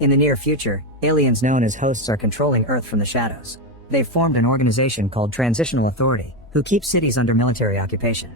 In the near future, aliens known as hosts are controlling Earth from the shadows. They've formed an organization called Transitional Authority, who keeps cities under military occupation.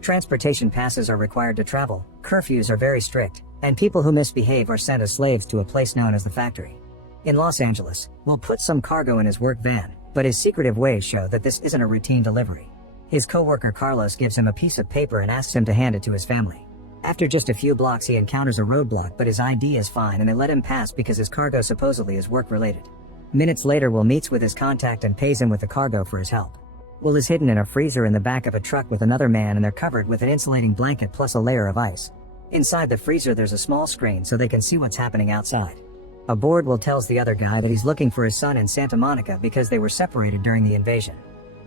Transportation passes are required to travel, curfews are very strict, and people who misbehave are sent as slaves to a place known as the factory. In Los Angeles, Will puts some cargo in his work van, but his secretive ways show that this isn't a routine delivery. His co-worker Carlos gives him a piece of paper and asks him to hand it to his family. After just a few blocks he encounters a roadblock, but his ID is fine and they let him pass because his cargo supposedly is work-related. Minutes later Will meets with his contact and pays him with the cargo for his help. Will is hidden in a freezer in the back of a truck with another man and they're covered with an insulating blanket plus a layer of ice. Inside the freezer there's a small screen so they can see what's happening outside. Aboard, Will tells the other guy that he's looking for his son in Santa Monica because they were separated during the invasion.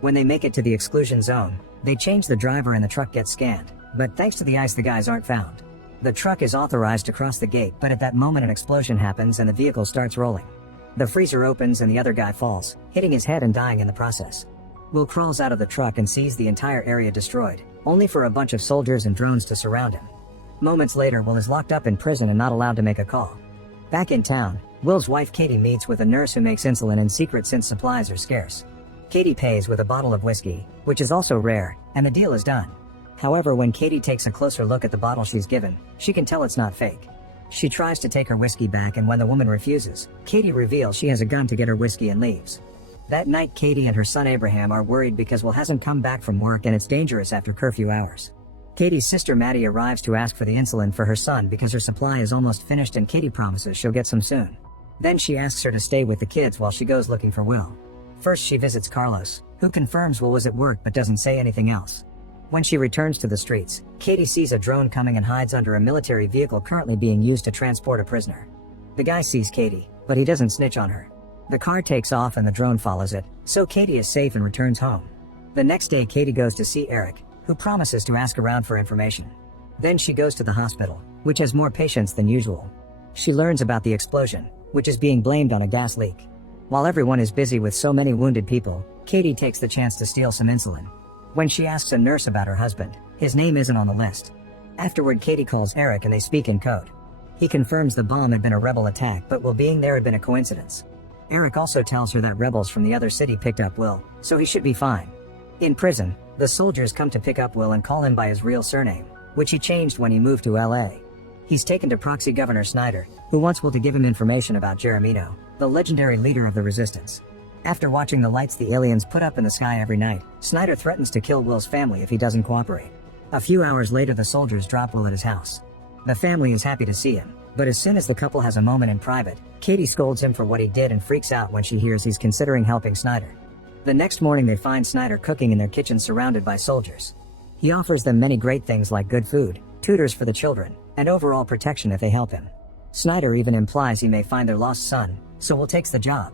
When they make it to the exclusion zone, they change the driver and the truck gets scanned, but thanks to the ice the guys aren't found. The truck is authorized to cross the gate, but at that moment an explosion happens and the vehicle starts rolling. The freezer opens and the other guy falls, hitting his head and dying in the process. Will crawls out of the truck and sees the entire area destroyed, only for a bunch of soldiers and drones to surround him. Moments later Will is locked up in prison and not allowed to make a call. Back in town, Will's wife Katie meets with a nurse who makes insulin in secret since supplies are scarce. Katie pays with a bottle of whiskey, which is also rare, and the deal is done. However, when Katie takes a closer look at the bottle she's given, she can tell it's not fake. She tries to take her whiskey back and when the woman refuses, Katie reveals she has a gun to get her whiskey and leaves. That night Katie and her son Abraham are worried because Will hasn't come back from work and it's dangerous after curfew hours. Katie's sister Maddie arrives to ask for the insulin for her son because her supply is almost finished and Katie promises she'll get some soon. Then she asks her to stay with the kids while she goes looking for Will. First she visits Carlos, who confirms Will was at work but doesn't say anything else. When she returns to the streets, Katie sees a drone coming and hides under a military vehicle currently being used to transport a prisoner. The guy sees Katie, but he doesn't snitch on her. The car takes off and the drone follows it, so Katie is safe and returns home. The next day Katie goes to see Eric, who promises to ask around for information. Then she goes to the hospital, which has more patients than usual. She learns about the explosion, which is being blamed on a gas leak. While everyone is busy with so many wounded people, Katie takes the chance to steal some insulin. When she asks a nurse about her husband, his name isn't on the list. Afterward Katie calls Eric and they speak in code. He confirms the bomb had been a rebel attack, but Will being there had been a coincidence. Eric also tells her that rebels from the other city picked up Will, so he should be fine. In prison, the soldiers come to pick up Will and call him by his real surname, which he changed when he moved to LA. He's taken to proxy Governor Snyder, who wants Will to give him information about Jeremino, the legendary leader of the resistance. After watching the lights the aliens put up in the sky every night, Snyder threatens to kill Will's family if he doesn't cooperate. A few hours later the soldiers drop Will at his house. The family is happy to see him, but as soon as the couple has a moment in private, Katie scolds him for what he did and freaks out when she hears he's considering helping Snyder. The next morning they find Snyder cooking in their kitchen surrounded by soldiers. He offers them many great things like good food, tutors for the children, and overall protection if they help him. Snyder even implies he may find their lost son, so Will takes the job.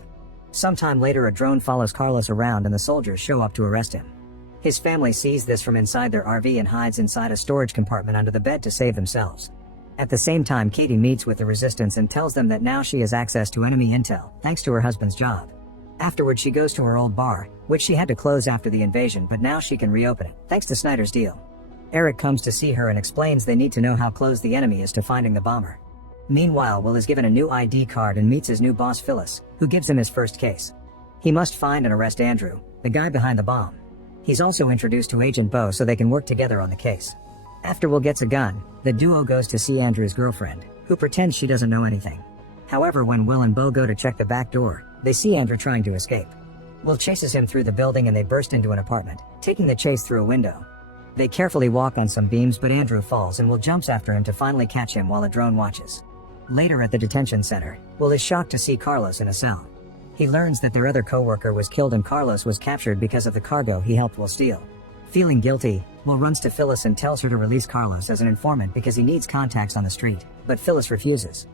Sometime later a drone follows Carlos around and the soldiers show up to arrest him. His family sees this from inside their RV and hides inside a storage compartment under the bed to save themselves. At the same time Katie meets with the resistance and tells them that now she has access to enemy intel, thanks to her husband's job. Afterward she goes to her old bar, which she had to close after the invasion, but now she can reopen it, thanks to Snyder's deal. Eric comes to see her and explains they need to know how close the enemy is to finding the bomber. Meanwhile Will is given a new ID card and meets his new boss Phyllis, who gives him his first case. He must find and arrest Andrew, the guy behind the bomb. He's also introduced to Agent Bo so they can work together on the case. After Will gets a gun, the duo goes to see Andrew's girlfriend, who pretends she doesn't know anything. However, when Will and Bo go to check the back door, they see Andrew trying to escape. Will chases him through the building and they burst into an apartment, taking the chase through a window. They carefully walk on some beams but Andrew falls and Will jumps after him to finally catch him while a drone watches. Later at the detention center, Will is shocked to see Carlos in a cell. He learns that their other co-worker was killed and Carlos was captured because of the cargo he helped Will steal. Feeling guilty, Will runs to Phyllis and tells her to release Carlos as an informant because he needs contacts on the street, but Phyllis refuses.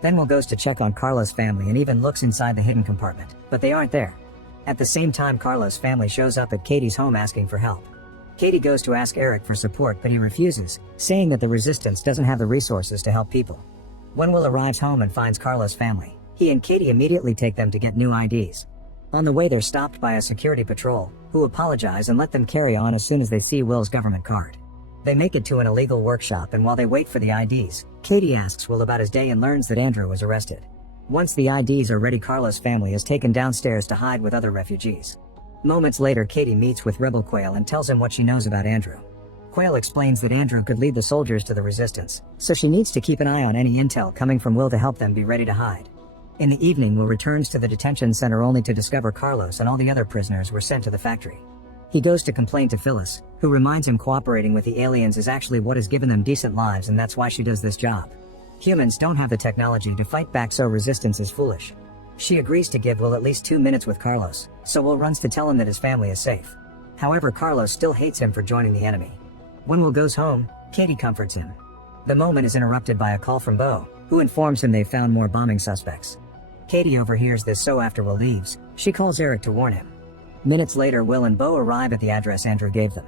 Then Will goes to check on Carlos' family and even looks inside the hidden compartment, but they aren't there. At the same time Carlos' family shows up at Katie's home asking for help. Katie goes to ask Eric for support but he refuses, saying that the resistance doesn't have the resources to help people. When Will arrives home and finds Carlos' family, he and Katie immediately take them to get new IDs. On the way they're stopped by a security patrol, who apologize and let them carry on as soon as they see Will's government card. They make it to an illegal workshop and while they wait for the IDs, Katie asks Will about his day and learns that Andrew was arrested. Once the IDs are ready, Carlos' family is taken downstairs to hide with other refugees. Moments later, Katie meets with Rebel Quail and tells him what she knows about Andrew. Quail explains that Andrew could lead the soldiers to the resistance, so she needs to keep an eye on any intel coming from Will to help them be ready to hide. In the evening, Will returns to the detention center only to discover Carlos and all the other prisoners were sent to the factory. He goes to complain to Phyllis, who reminds him cooperating with the aliens is actually what has given them decent lives and that's why she does this job. Humans don't have the technology to fight back, so resistance is foolish. She agrees to give Will at least 2 minutes with Carlos, so Will runs to tell him that his family is safe. However, Carlos still hates him for joining the enemy. When Will goes home, Katie comforts him. The moment is interrupted by a call from Bo, who informs him they've found more bombing suspects. Katie overhears this, so after Will leaves, she calls Eric to warn him. Minutes later, Will and Bo arrive at the address Andrew gave them.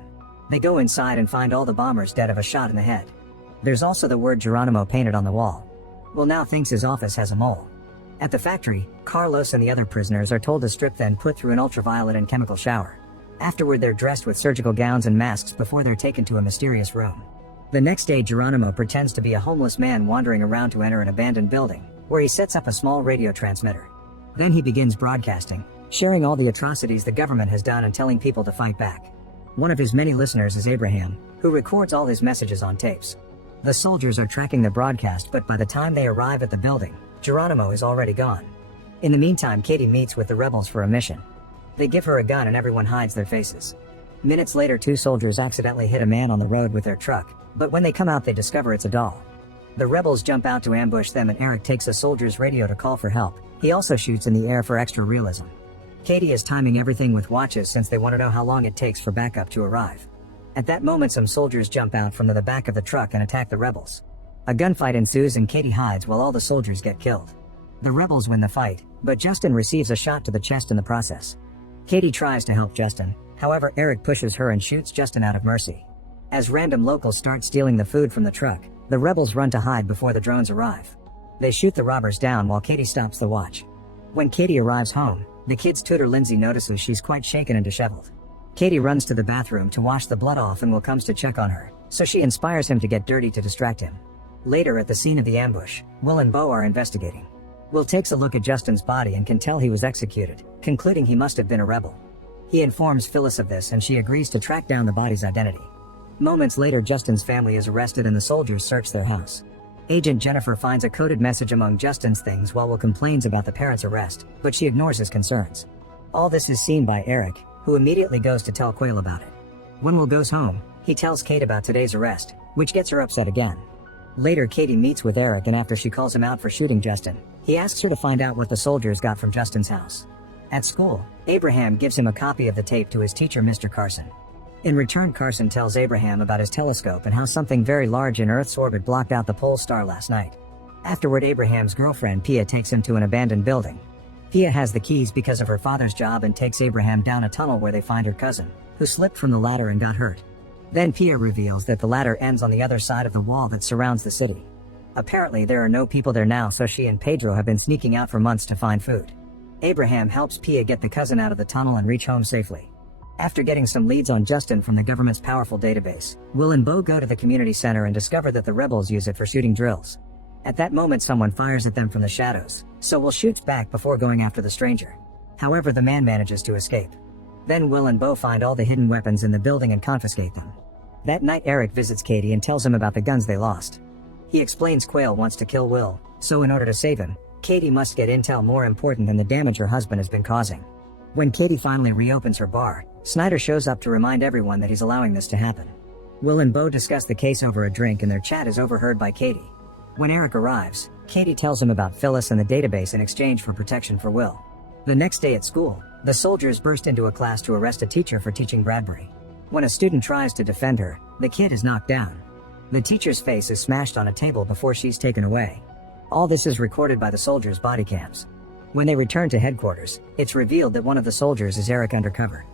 They go inside and find all the bombers dead of a shot in the head. There's also the word Geronimo painted on the wall. Will now thinks his office has a mole. At the factory, Carlos and the other prisoners are told to strip, then put through an ultraviolet and chemical shower. Afterward, they're dressed with surgical gowns and masks before they're taken to a mysterious room. The next day, Geronimo pretends to be a homeless man wandering around to enter an abandoned building, where he sets up a small radio transmitter. Then he begins broadcasting, sharing all the atrocities the government has done and telling people to fight back. One of his many listeners is Abraham, who records all his messages on tapes. The soldiers are tracking the broadcast, but by the time they arrive at the building, Geronimo is already gone. In the meantime, Katie meets with the rebels for a mission. They give her a gun and everyone hides their faces. Minutes later, 2 soldiers accidentally hit a man on the road with their truck, but when they come out they discover it's a doll. The rebels jump out to ambush them and Eric takes a soldier's radio to call for help. He also shoots in the air for extra realism. Katie is timing everything with watches since they want to know how long it takes for backup to arrive. At that moment, some soldiers jump out from the back of the truck and attack the rebels. A gunfight ensues and Katie hides while all the soldiers get killed. The rebels win the fight, but Justin receives a shot to the chest in the process. Katie tries to help Justin, however Eric pushes her and shoots Justin out of mercy. As random locals start stealing the food from the truck, the rebels run to hide before the drones arrive. They shoot the robbers down while Katie stops the watch. When Katie arrives home, the kid's tutor Lindsay notices she's quite shaken and disheveled. Katie runs to the bathroom to wash the blood off and Will comes to check on her, so she inspires him to get dirty to distract him. Later at the scene of the ambush, Will and Bo are investigating. Will takes a look at Justin's body and can tell he was executed, concluding he must have been a rebel. He informs Phyllis of this and she agrees to track down the body's identity. Moments later, Justin's family is arrested and the soldiers search their house. Agent Jennifer finds a coded message among Justin's things while Will complains about the parents' arrest, but she ignores his concerns. All this is seen by Eric, who immediately goes to tell Quail about it. When Will goes home, he tells Kate about today's arrest, which gets her upset again. Later, Katie meets with Eric and after she calls him out for shooting Justin, he asks her to find out what the soldiers got from Justin's house. At school, Abraham gives him a copy of the tape to his teacher, Mr. Carson. In return, Carson tells Abraham about his telescope and how something very large in Earth's orbit blocked out the pole star last night. Afterward, Abraham's girlfriend Pia takes him to an abandoned building. Pia has the keys because of her father's job and takes Abraham down a tunnel where they find her cousin, who slipped from the ladder and got hurt. Then Pia reveals that the ladder ends on the other side of the wall that surrounds the city. Apparently there are no people there now, so she and Pedro have been sneaking out for months to find food. Abraham helps Pia get the cousin out of the tunnel and reach home safely. After getting some leads on Justin from the government's powerful database, Will and Bo go to the community center and discover that the rebels use it for shooting drills. At that moment, someone fires at them from the shadows, so Will shoots back before going after the stranger. However, the man manages to escape. Then Will and Bo find all the hidden weapons in the building and confiscate them. That night, Eric visits Katie and tells him about the guns they lost. He explains Quail wants to kill Will, so in order to save him, Katie must get intel more important than the damage her husband has been causing. When Katie finally reopens her bar, Snyder shows up to remind everyone that he's allowing this to happen. Will and Bo discuss the case over a drink and their chat is overheard by Katie. When Eric arrives, Katie tells him about Phyllis and the database in exchange for protection for Will. The next day at school, the soldiers burst into a class to arrest a teacher for teaching Bradbury. When a student tries to defend her, the kid is knocked down. The teacher's face is smashed on a table before she's taken away. All this is recorded by the soldiers' body cams. When they return to headquarters, it's revealed that one of the soldiers is Eric undercover.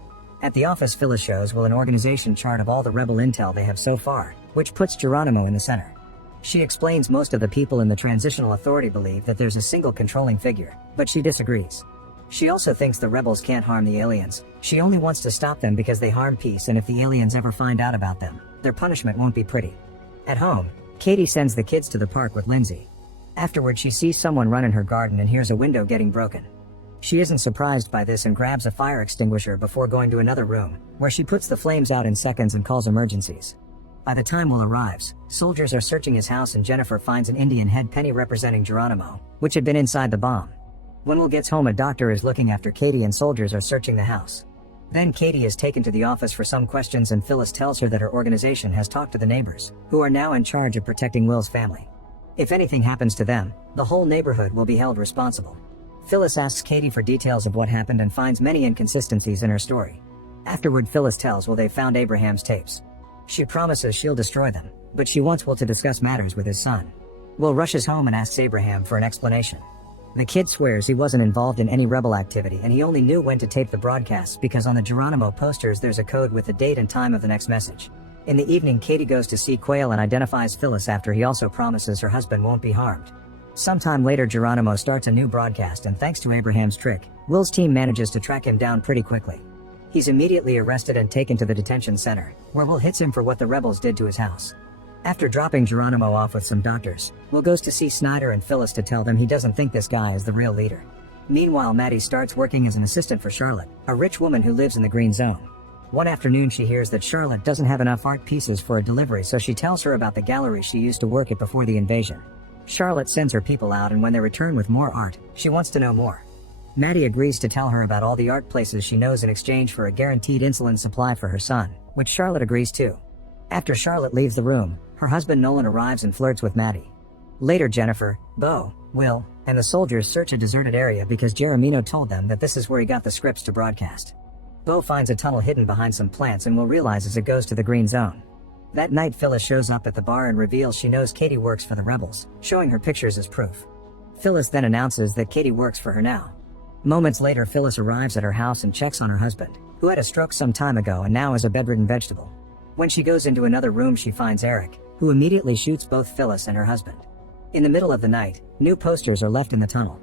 At the office, Phyllis shows Will an organization chart of all the rebel intel they have so far, which puts Geronimo in the center. She explains most of the people in the Transitional Authority believe that there's a single controlling figure, but she disagrees. She also thinks the rebels can't harm the aliens. She only wants to stop them because they harm peace, and if the aliens ever find out about them, their punishment won't be pretty. At home, Katie sends the kids to the park with Lindsay. Afterward, she sees someone run in her garden and hears a window getting broken. She isn't surprised by this and grabs a fire extinguisher before going to another room, where she puts the flames out in seconds and calls emergencies. By the time Will arrives, soldiers are searching his house and Jennifer finds an Indian head penny representing Geronimo, which had been inside the bomb. When Will gets home, a doctor is looking after Katie and soldiers are searching the house. Then Katie is taken to the office for some questions and Phyllis tells her that her organization has talked to the neighbors, who are now in charge of protecting Will's family. If anything happens to them, the whole neighborhood will be held responsible. Phyllis asks Katie for details of what happened and finds many inconsistencies in her story. Afterward, Phyllis tells Will they found Abraham's tapes. She promises she'll destroy them, but she wants Will to discuss matters with his son. Will rushes home and asks Abraham for an explanation. The kid swears he wasn't involved in any rebel activity and he only knew when to tape the broadcasts because on the Geronimo posters there's a code with the date and time of the next message. In the evening, Katie goes to see Quail and identifies Phyllis after he also promises her husband won't be harmed. Sometime later, Geronimo starts a new broadcast and thanks to Abraham's trick, Will's team manages to track him down pretty quickly. He's immediately arrested and taken to the detention center, where Will hits him for what the rebels did to his house. After dropping Geronimo off with some doctors, Will goes to see Snyder and Phyllis to tell them he doesn't think this guy is the real leader. Meanwhile, Maddie starts working as an assistant for Charlotte, a rich woman who lives in the Green Zone. One afternoon, she hears that Charlotte doesn't have enough art pieces for a delivery, so she tells her about the gallery she used to work at before the invasion. Charlotte sends her people out and when they return with more art, she wants to know more. Maddie agrees to tell her about all the art places she knows in exchange for a guaranteed insulin supply for her son, which Charlotte agrees to. After Charlotte leaves the room, her husband Nolan arrives and flirts with Maddie. Later, Jennifer, Bo, Will, and the soldiers search a deserted area because Jeremino told them that this is where he got the scripts to broadcast. Bo finds a tunnel hidden behind some plants and Will realizes it goes to the Green Zone. That night, Phyllis shows up at the bar and reveals she knows Katie works for the rebels, showing her pictures as proof. Phyllis then announces that Katie works for her now. Moments later, Phyllis arrives at her house and checks on her husband, who had a stroke some time ago and now is a bedridden vegetable. When she goes into another room, she finds Eric, who immediately shoots both Phyllis and her husband. In the middle of the night, new posters are left in the tunnel.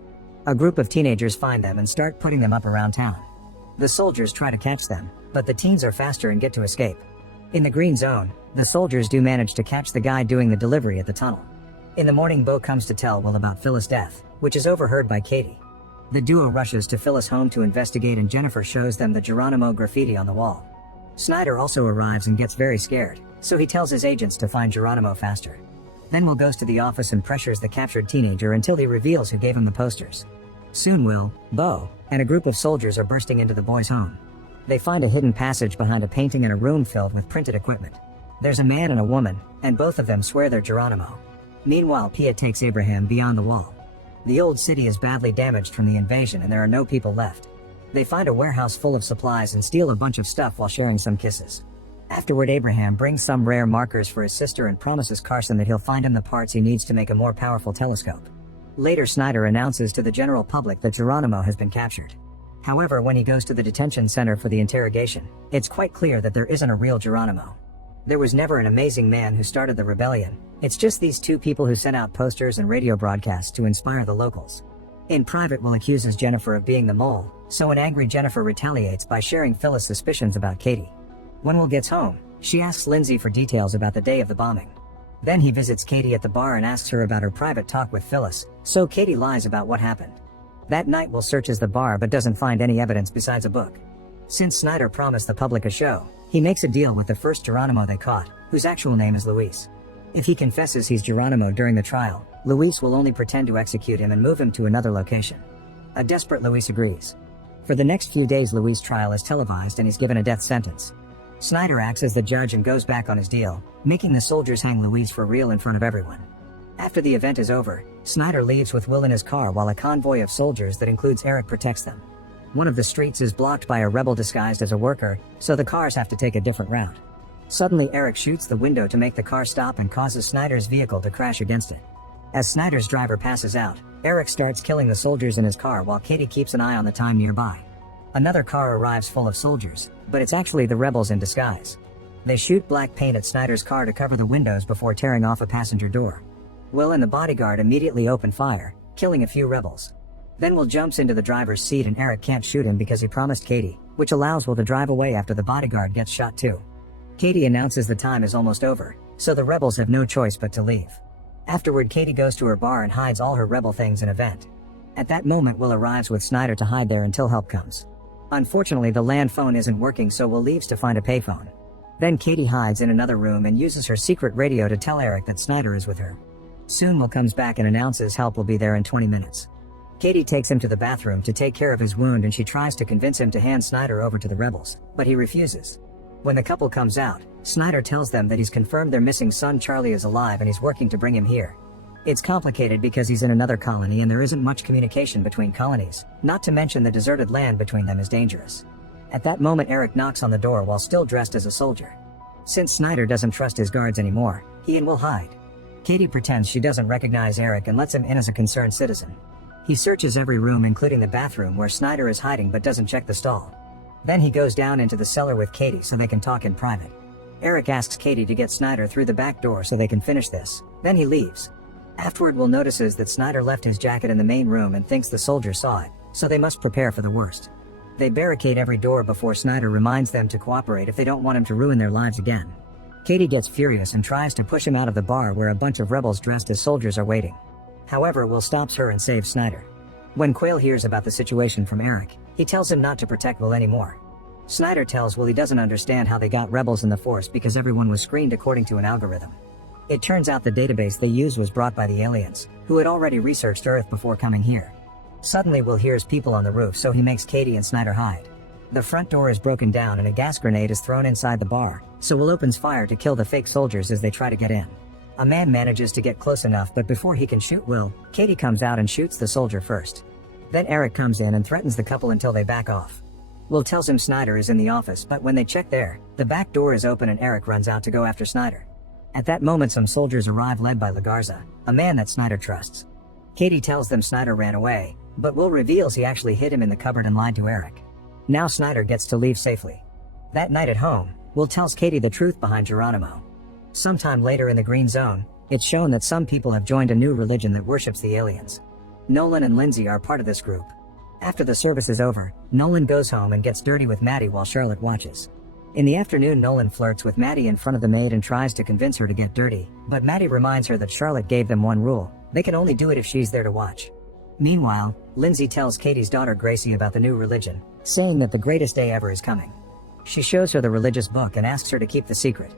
A group of teenagers find them and start putting them up around town. The soldiers try to catch them, but the teens are faster and get to escape. In the Green Zone, the soldiers do manage to catch the guy doing the delivery at the tunnel. In the morning, Bo comes to tell Will about Phyllis' death, which is overheard by Katie. The duo rushes to Phyllis' home to investigate and Jennifer shows them the Geronimo graffiti on the wall. Snyder also arrives and gets very scared, so he tells his agents to find Geronimo faster. Then Will goes to the office and pressures the captured teenager until he reveals who gave him the posters. Soon Will, Bo, and a group of soldiers are bursting into the boys' home. They find a hidden passage behind a painting in a room filled with printed equipment. There's a man and a woman, and both of them swear they're Geronimo. Meanwhile, Pia takes Abraham beyond the wall. The old city is badly damaged from the invasion and there are no people left. They find a warehouse full of supplies and steal a bunch of stuff while sharing some kisses. Afterward, Abraham brings some rare markers for his sister and promises Carson that he'll find him the parts he needs to make a more powerful telescope. Later, Snyder announces to the general public that Geronimo has been captured. However, when he goes to the detention center for the interrogation, it's quite clear that there isn't a real Geronimo. There was never an amazing man who started the rebellion. It's just these two people who sent out posters and radio broadcasts to inspire the locals. In private, Will accuses Jennifer of being the mole, so an angry Jennifer retaliates by sharing Phyllis' suspicions about Katie. When Will gets home, she asks Lindsay for details about the day of the bombing. Then he visits Katie at the bar and asks her about her private talk with Phyllis, so Katie lies about what happened. That night, Will searches the bar but doesn't find any evidence besides a book. Since Snyder promised the public a show, he makes a deal with the first Geronimo they caught, whose actual name is Luis. If he confesses he's Geronimo during the trial, Luis will only pretend to execute him and move him to another location. A desperate Luis agrees. For the next few days, Luis' trial is televised and he's given a death sentence. Snyder acts as the judge and goes back on his deal, making the soldiers hang Luis for real in front of everyone. After the event is over, Snyder leaves with Will in his car while a convoy of soldiers that includes Eric protects them. One of the streets is blocked by a rebel disguised as a worker, so the cars have to take a different route. Suddenly, Eric shoots the window to make the car stop and causes Snyder's vehicle to crash against it. As Snyder's driver passes out, Eric starts killing the soldiers in his car while Katie keeps an eye on the time nearby. Another car arrives full of soldiers, but it's actually the rebels in disguise. They shoot black paint at Snyder's car to cover the windows before tearing off a passenger door. Will and the bodyguard immediately open fire, killing a few rebels. Then Will jumps into the driver's seat and Eric can't shoot him because he promised Katie, which allows Will to drive away after the bodyguard gets shot too. Katie announces the time is almost over, so the rebels have no choice but to leave. Afterward, Katie goes to her bar and hides all her rebel things in a vent. At that moment, Will arrives with Snyder to hide there until help comes. Unfortunately, the land phone isn't working, so Will leaves to find a payphone. Then Katie hides in another room and uses her secret radio to tell Eric that Snyder is with her. Soon Will comes back and announces help will be there in 20 minutes. Katie takes him to the bathroom to take care of his wound, and she tries to convince him to hand Snyder over to the rebels, but he refuses. When the couple comes out, Snyder tells them that he's confirmed their missing son Charlie is alive and he's working to bring him here. It's complicated because he's in another colony and there isn't much communication between colonies, not to mention the deserted land between them is dangerous. At that moment, Eric knocks on the door while still dressed as a soldier. Since Snyder doesn't trust his guards anymore, he and Will hide. Katie pretends she doesn't recognize Eric and lets him in as a concerned citizen. He searches every room including the bathroom where Snyder is hiding but doesn't check the stall. Then he goes down into the cellar with Katie so they can talk in private. Eric asks Katie to get Snyder through the back door so they can finish this, then he leaves. Afterward, Will notices that Snyder left his jacket in the main room and thinks the soldiers saw it, so they must prepare for the worst. They barricade every door before Snyder reminds them to cooperate if they don't want him to ruin their lives again. Katie gets furious and tries to push him out of the bar where a bunch of rebels dressed as soldiers are waiting. However, Will stops her and saves Snyder. When Quayle hears about the situation from Eric, he tells him not to protect Will anymore. Snyder tells Will he doesn't understand how they got rebels in the force because everyone was screened according to an algorithm. It turns out the database they used was brought by the aliens, who had already researched Earth before coming here. Suddenly, Will hears people on the roof, so he makes Katie and Snyder hide. The front door is broken down and a gas grenade is thrown inside the bar, so Will opens fire to kill the fake soldiers as they try to get in. A man manages to get close enough, but before he can shoot Will, Katie comes out and shoots the soldier first. Then Eric comes in and threatens the couple until they back off. Will tells him Snyder is in the office, but when they check there, the back door is open and Eric runs out to go after Snyder. At that moment, some soldiers arrive led by Lagarza, a man that Snyder trusts. Katie tells them Snyder ran away, but Will reveals he actually hid him in the cupboard and lied to Eric. Now Snyder gets to leave safely. That night at home, Will tells Katie the truth behind Geronimo. Sometime later in the Green Zone, it's shown that some people have joined a new religion that worships the aliens. Nolan and Lindsay are part of this group. After the service is over, Nolan goes home and gets dirty with Maddie while Charlotte watches. In the afternoon, Nolan flirts with Maddie in front of the maid and tries to convince her to get dirty, but Maddie reminds her that Charlotte gave them one rule: they can only do it if she's there to watch. Meanwhile, Lindsay tells Katie's daughter Gracie about the new religion, saying that the greatest day ever is coming. She shows her the religious book and asks her to keep the secret.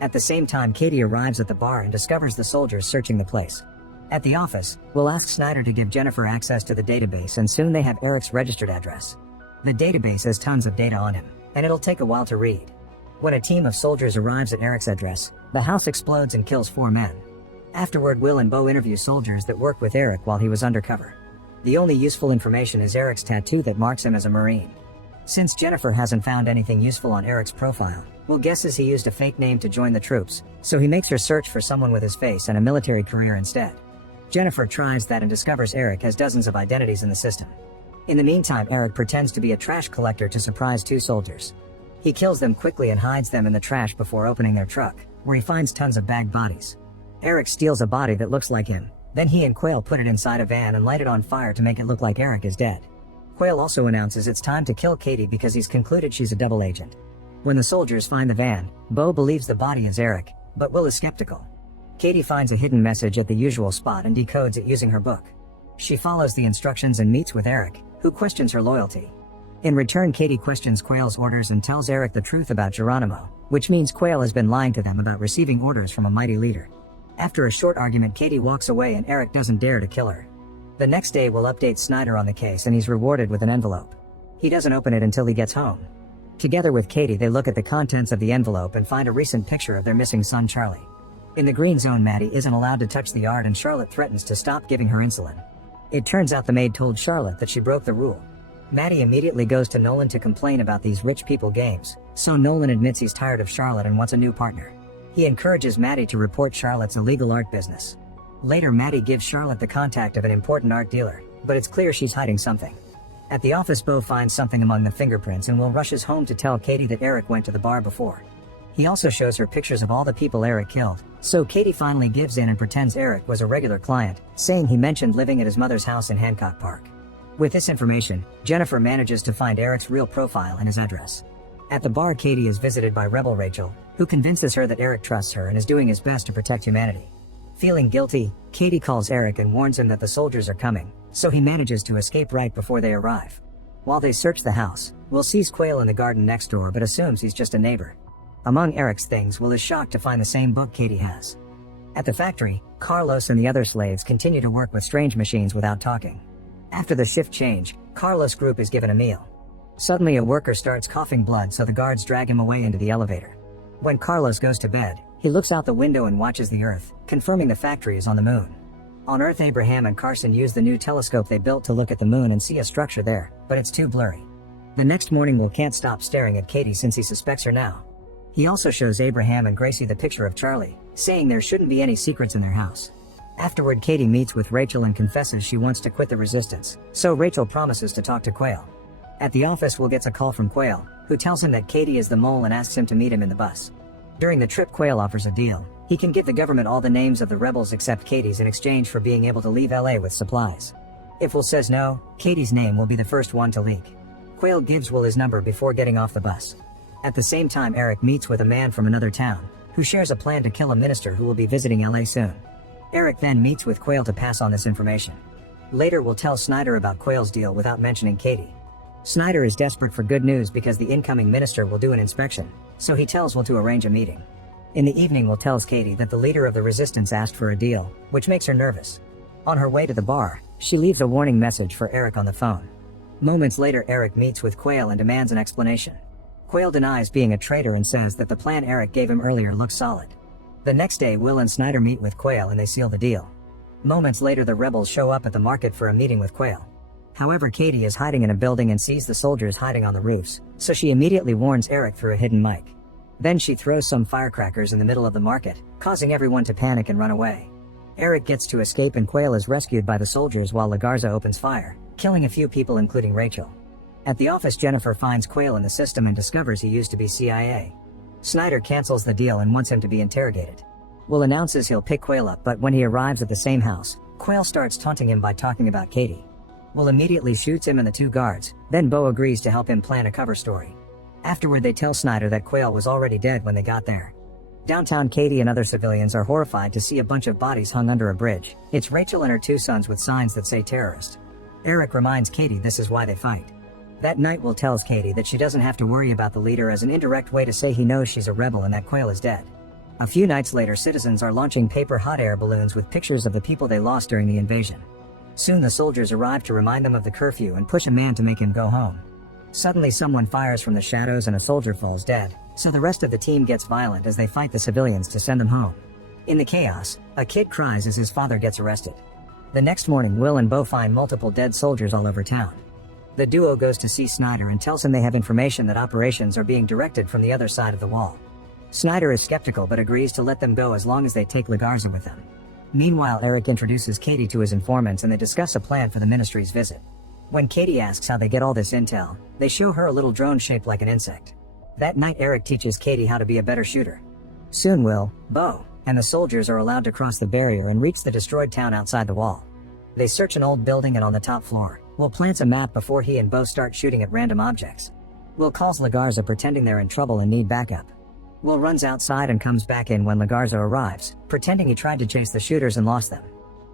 At the same time, Katie arrives at the bar and discovers the soldiers searching the place. At the office, Will asks Snyder to give Jennifer access to the database, and soon they have Eric's registered address. The database has tons of data on him, and it'll take a while to read. When a team of soldiers arrives at Eric's address, the house explodes and kills 4 men. Afterward, Will and Bo interview soldiers that worked with Eric while he was undercover. The only useful information is Eric's tattoo that marks him as a Marine. Since Jennifer hasn't found anything useful on Eric's profile, Will guesses he used a fake name to join the troops, so he makes her search for someone with his face and a military career instead. Jennifer tries that and discovers Eric has dozens of identities in the system. In the meantime, Eric pretends to be a trash collector to surprise 2 soldiers. He kills them quickly and hides them in the trash before opening their truck, where he finds tons of bagged bodies. Eric steals a body that looks like him, then he and Quayle put it inside a van and light it on fire to make it look like Eric is dead. Quayle also announces it's time to kill Katie because he's concluded she's a double agent. When the soldiers find the van, Bo believes the body is Eric, but Will is skeptical. Katie finds a hidden message at the usual spot and decodes it using her book. She follows the instructions and meets with Eric, who questions her loyalty. In return, Katie questions Quayle's orders and tells Eric the truth about Geronimo, which means Quayle has been lying to them about receiving orders from a mighty leader. After a short argument, Katie walks away and Eric doesn't dare to kill her. The next day, Will update Snyder on the case and he's rewarded with an envelope. He doesn't open it until he gets home. Together with Katie, they look at the contents of the envelope and find a recent picture of their missing son Charlie. In the Green Zone, Maddie isn't allowed to touch the art and Charlotte threatens to stop giving her insulin. It turns out the maid told Charlotte that she broke the rule. Maddie immediately goes to Nolan to complain about these rich people games, so Nolan admits he's tired of Charlotte and wants a new partner. He encourages Maddie to report Charlotte's illegal art business. Later, Maddie gives Charlotte the contact of an important art dealer, but it's clear she's hiding something. At the office, Bo finds something among the fingerprints and Will rushes home to tell Katie that Eric went to the bar before. He also shows her pictures of all the people Eric killed, so Katie finally gives in and pretends Eric was a regular client, saying he mentioned living at his mother's house in Hancock Park. With this information, Jennifer manages to find Eric's real profile and his address. At the bar, Katie is visited by Rebel Rachel, who convinces her that Eric trusts her and is doing his best to protect humanity. Feeling guilty, Katie calls Eric and warns him that the soldiers are coming, so he manages to escape right before they arrive. While they search the house, Will sees Quail in the garden next door but assumes he's just a neighbor. Among Eric's things, Will is shocked to find the same book Katie has. At the factory, Carlos and the other slaves continue to work with strange machines without talking. After the shift change, Carlos' group is given a meal. Suddenly a worker starts coughing blood, so the guards drag him away into the elevator. When Carlos goes to bed, he looks out the window and watches the Earth, confirming the factory is on the moon. On Earth, Abraham and Carson use the new telescope they built to look at the moon and see a structure there, but it's too blurry. The next morning, Will can't stop staring at Katie since he suspects her now. He also shows Abraham and Gracie the picture of Charlie, saying there shouldn't be any secrets in their house. Afterward, Katie meets with Rachel and confesses she wants to quit the resistance, so Rachel promises to talk to Quail. At the office, Will gets a call from Quail, who tells him that Katie is the mole and asks him to meet him in the bus. During the trip, Quail offers a deal. He can give the government all the names of the rebels except Katie's in exchange for being able to leave LA with supplies. If Will says no, Katie's name will be the first one to leak. Quail gives Will his number before getting off the bus. At the same time, Eric meets with a man from another town, who shares a plan to kill a minister who will be visiting LA soon. Eric then meets with Quail to pass on this information. Later, Will tell Snyder about Quail's deal without mentioning Katie. Snyder is desperate for good news because the incoming minister will do an inspection, so he tells Will to arrange a meeting. In the evening, Will tells Katie that the leader of the resistance asked for a deal, which makes her nervous. On her way to the bar, she leaves a warning message for Eric on the phone. Moments later, Eric meets with Quail and demands an explanation. Quail denies being a traitor and says that the plan Eric gave him earlier looks solid. The next day, Will and Snyder meet with Quail and they seal the deal. Moments later, the rebels show up at the market for a meeting with Quail. However, Katie is hiding in a building and sees the soldiers hiding on the roofs, so she immediately warns Eric through a hidden mic. Then she throws some firecrackers in the middle of the market, causing everyone to panic and run away. Eric gets to escape and Quail is rescued by the soldiers while Lagarza opens fire, killing a few people including Rachel. At the office, Jennifer finds Quail in the system and discovers he used to be CIA. Snyder cancels the deal and wants him to be interrogated. Will announces he'll pick Quail up, but when he arrives at the same house, Quail starts taunting him by talking about Katie. Will immediately shoots him and the two guards, then Bo agrees to help him plan a cover story. Afterward, they tell Snyder that Quail was already dead when they got there. Downtown, Katie and other civilians are horrified to see a bunch of bodies hung under a bridge. It's Rachel and her two sons with signs that say terrorist. Eric reminds Katie this is why they fight. That night, Will tells Katie that she doesn't have to worry about the leader as an indirect way to say he knows she's a rebel and that Quail is dead. A few nights later, citizens are launching paper hot air balloons with pictures of the people they lost during the invasion. Soon the soldiers arrive to remind them of the curfew and push a man to make him go home. Suddenly someone fires from the shadows and a soldier falls dead, so the rest of the team gets violent as they fight the civilians to send them home. In the chaos, a kid cries as his father gets arrested. The next morning, Will and Bo find multiple dead soldiers all over town. The duo goes to see Snyder and tells him they have information that operations are being directed from the other side of the wall. Snyder is skeptical but agrees to let them go as long as they take Lagarza with them. Meanwhile, Eric introduces Katie to his informants and they discuss a plan for the ministry's visit. When Katie asks how they get all this intel, they show her a little drone shaped like an insect. That night, Eric teaches Katie how to be a better shooter. Soon Will, Bo, and the soldiers are allowed to cross the barrier and reach the destroyed town outside the wall. They search an old building and on the top floor, Will plants a map before he and Bo start shooting at random objects. Will calls Lagarza pretending they're in trouble and need backup. Will runs outside and comes back in when Lagarza arrives, pretending he tried to chase the shooters and lost them.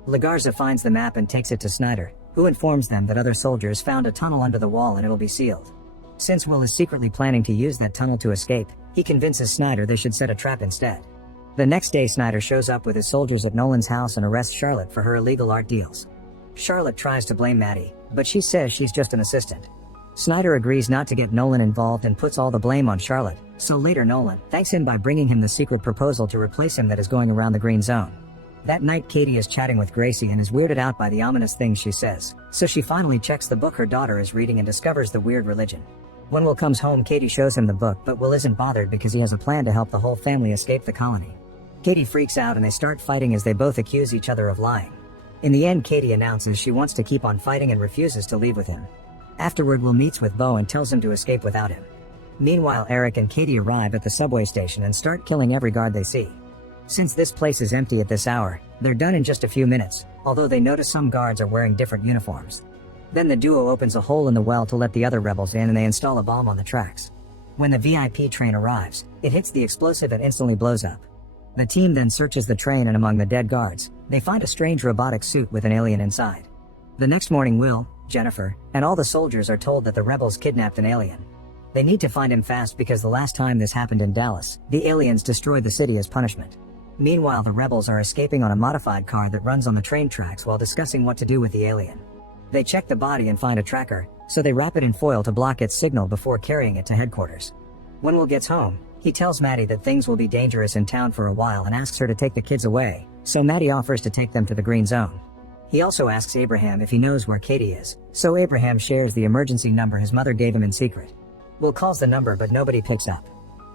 Lagarza finds the map and takes it to Snyder, who informs them that other soldiers found a tunnel under the wall and it'll be sealed. Since Will is secretly planning to use that tunnel to escape, he convinces Snyder they should set a trap instead. The next day, Snyder shows up with his soldiers at Nolan's house and arrests Charlotte for her illegal art deals. Charlotte tries to blame Maddie, but she says she's just an assistant. Snyder agrees not to get Nolan involved and puts all the blame on Charlotte, so later Nolan thanks him by bringing him the secret proposal to replace him that is going around the green zone. That night, Katie is chatting with Gracie and is weirded out by the ominous things she says, so she finally checks the book her daughter is reading and discovers the weird religion. When Will comes home, Katie shows him the book, but Will isn't bothered because he has a plan to help the whole family escape the colony. Katie freaks out and they start fighting as they both accuse each other of lying. In the end, Katie announces she wants to keep on fighting and refuses to leave with him. Afterward, Will meets with Bo and tells him to escape without him. Meanwhile, Eric and Katie arrive at the subway station and start killing every guard they see. Since this place is empty at this hour, they're done in just a few minutes, although they notice some guards are wearing different uniforms. Then the duo opens a hole in the well to let the other rebels in and they install a bomb on the tracks. When the VIP train arrives, it hits the explosive and instantly blows up. The team then searches the train, and among the dead guards, they find a strange robotic suit with an alien inside. The next morning, Will, Jennifer, and all the soldiers are told that the rebels kidnapped an alien. They need to find him fast because the last time this happened in Dallas, the aliens destroyed the city as punishment. Meanwhile, the rebels are escaping on a modified car that runs on the train tracks while discussing what to do with the alien. They check the body and find a tracker, so they wrap it in foil to block its signal before carrying it to headquarters. When Will gets home, he tells Maddie that things will be dangerous in town for a while and asks her to take the kids away, so Maddie offers to take them to the Green Zone. He also asks Abraham if he knows where Katie is, so Abraham shares the emergency number his mother gave him in secret. Will calls the number, but nobody picks up.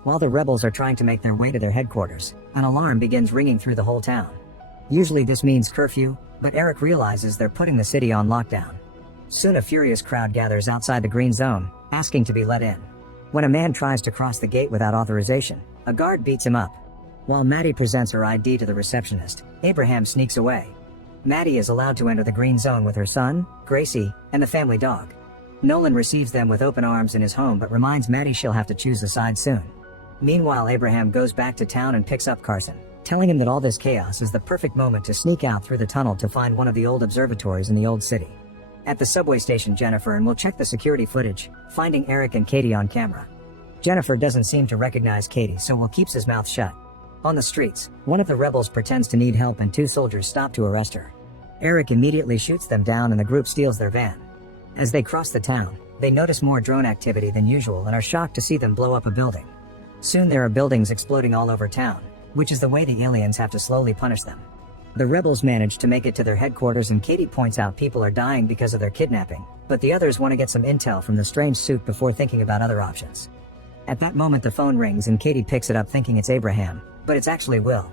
While the rebels are trying to make their way to their headquarters, an alarm begins ringing through the whole town. Usually this means curfew, but Eric realizes they're putting the city on lockdown. Soon a furious crowd gathers outside the Green Zone, asking to be let in. When a man tries to cross the gate without authorization, a guard beats him up. While Maddie presents her ID to the receptionist, Abraham sneaks away. Maddie is allowed to enter the Green Zone with her son, Gracie, and the family dog. Nolan receives them with open arms in his home but reminds Maddie she'll have to choose a side soon. Meanwhile, Abraham goes back to town and picks up Carson, telling him that all this chaos is the perfect moment to sneak out through the tunnel to find one of the old observatories in the old city. At the subway station, Jennifer and Will check the security footage, finding Eric and Katie on camera. Jennifer doesn't seem to recognize Katie, so Will keeps his mouth shut. On the streets, one of the rebels pretends to need help and two soldiers stop to arrest her. Eric immediately shoots them down and the group steals their van. As they cross the town, they notice more drone activity than usual and are shocked to see them blow up a building. Soon there are buildings exploding all over town, which is the way the aliens have to slowly punish them. The rebels manage to make it to their headquarters and Katie points out people are dying because of their kidnapping, but the others want to get some intel from the strange suit before thinking about other options. At that moment the phone rings and Katie picks it up thinking it's Abraham, but it's actually Will.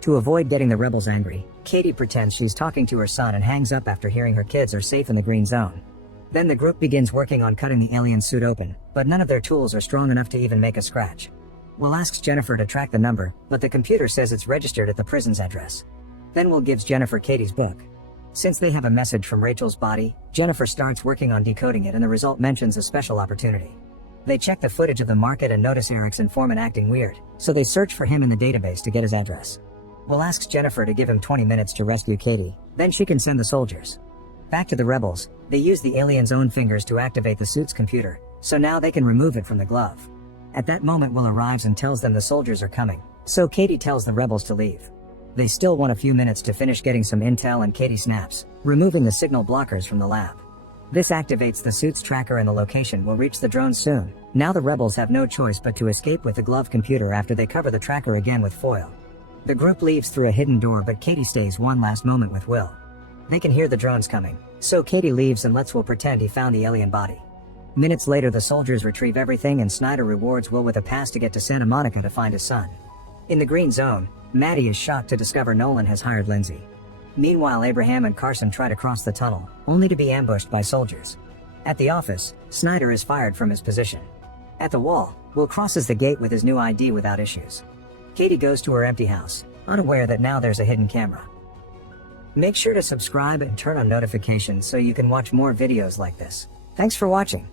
To avoid getting the rebels angry, Katie pretends she's talking to her son and hangs up after hearing her kids are safe in the Green Zone. Then the group begins working on cutting the alien suit open, but none of their tools are strong enough to even make a scratch. Will asks Jennifer to track the number, but the computer says it's registered at the prison's address. Then Will gives Jennifer Katie's book. Since they have a message from Rachel's body, Jennifer starts working on decoding it and the result mentions a special opportunity. They check the footage of the market and notice Eric's informant acting weird, so they search for him in the database to get his address. Will asks Jennifer to give him 20 minutes to rescue Katie, then she can send the soldiers. Back to the rebels, they use the alien's own fingers to activate the suit's computer, so now they can remove it from the glove. At that moment Will arrives and tells them the soldiers are coming, so Katie tells the rebels to leave. They still want a few minutes to finish getting some intel and Katie snaps, removing the signal blockers from the lab. This activates the suit's tracker and the location will reach the drone soon. Now the rebels have no choice but to escape with the glove computer after they cover the tracker again with foil. The group leaves through a hidden door but Katie stays one last moment with Will. They can hear the drones coming, so Katie leaves and lets Will pretend he found the alien body. Minutes later the soldiers retrieve everything and Snyder rewards Will with a pass to get to Santa Monica to find his son. In the Green Zone, Maddie is shocked to discover Nolan has hired Lindsay. Meanwhile, Abraham and Carson try to cross the tunnel, only to be ambushed by soldiers. At the office, Snyder is fired from his position. At the wall, Will crosses the gate with his new ID without issues. Katie goes to her empty house, unaware that now there's a hidden camera. Make sure to subscribe and turn on notifications so you can watch more videos like this. Thanks for watching.